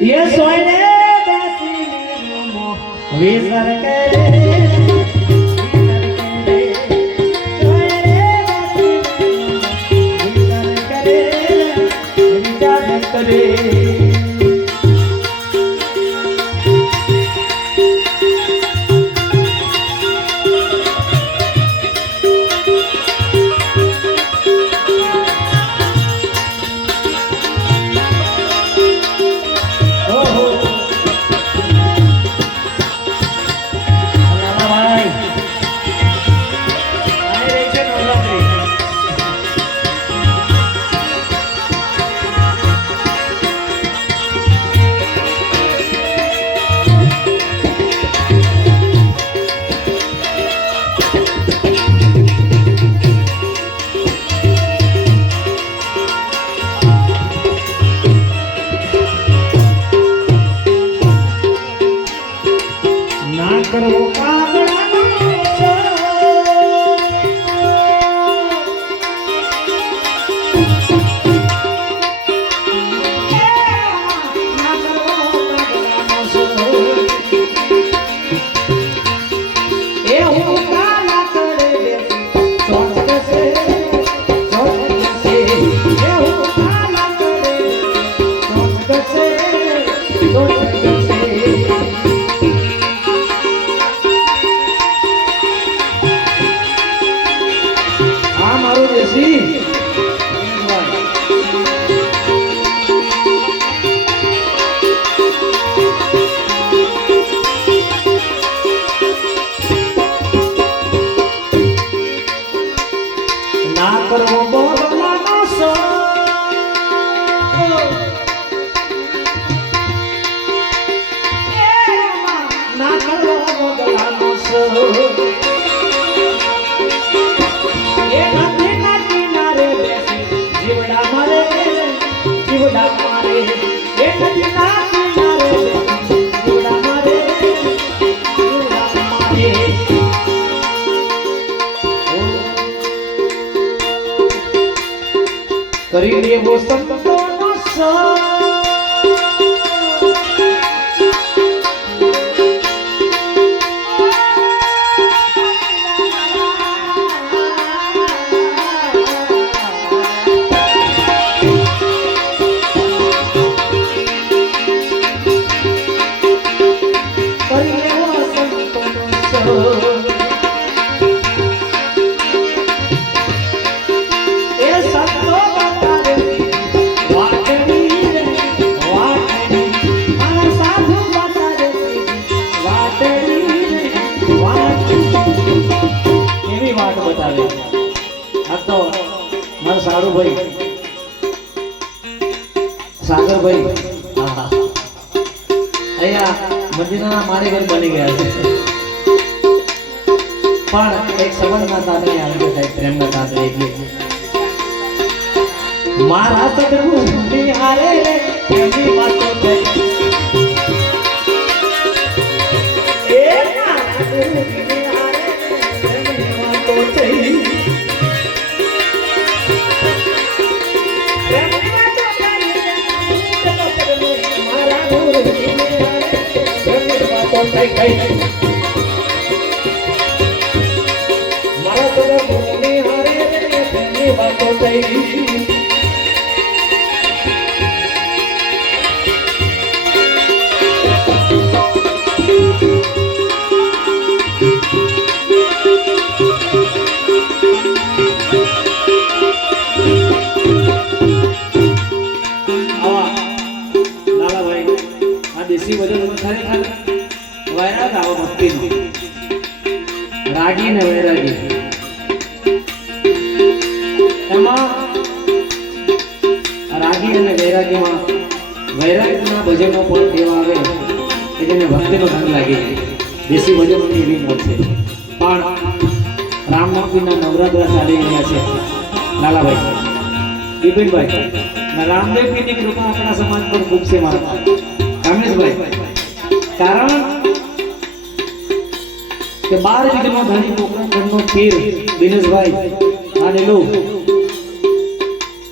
ये सोने विसर करे કરી લેવો સંતોનો સારું ભાઈ સાગર ભાઈ અહીંયા મંદિરના મારી ઘર બની ગયા છે પણ એક સંબંધના તાતણે આવી ગયા સાહેબ પ્રેમના તાતણે એટલે મારા સદગુરુ નિહારે એની વાતો થઈ એ મારા સદગુરુ નિહારે એની વાતો થઈ મારા તો ભૂમિ હારે તેની વાતો થઈ દેશી વજન ખરેખર વૈરાગ આવો ભક્તિનો રાગી ને વૈરાગી એમાં રાગી અને વૈરાગીમાં વૈરાગીના ભજનો પણ એવા આવે કે જેને ભક્તિનો રંગ લાગી જાય દેશી ભજનોની એવી મોજ છે પણ રામનવમીના નવરાત્રા ચાલી રહ્યા છે લાલાભાઈ બિપિનભાઈ રામદેવજીની કૃપા આપણા સમાજ પર ખૂબ છે મારા કામેશભાઈ કારણ કે 12 વીઘનો ધણી પોકરણનો પીર દિનેશભાઈ અને લો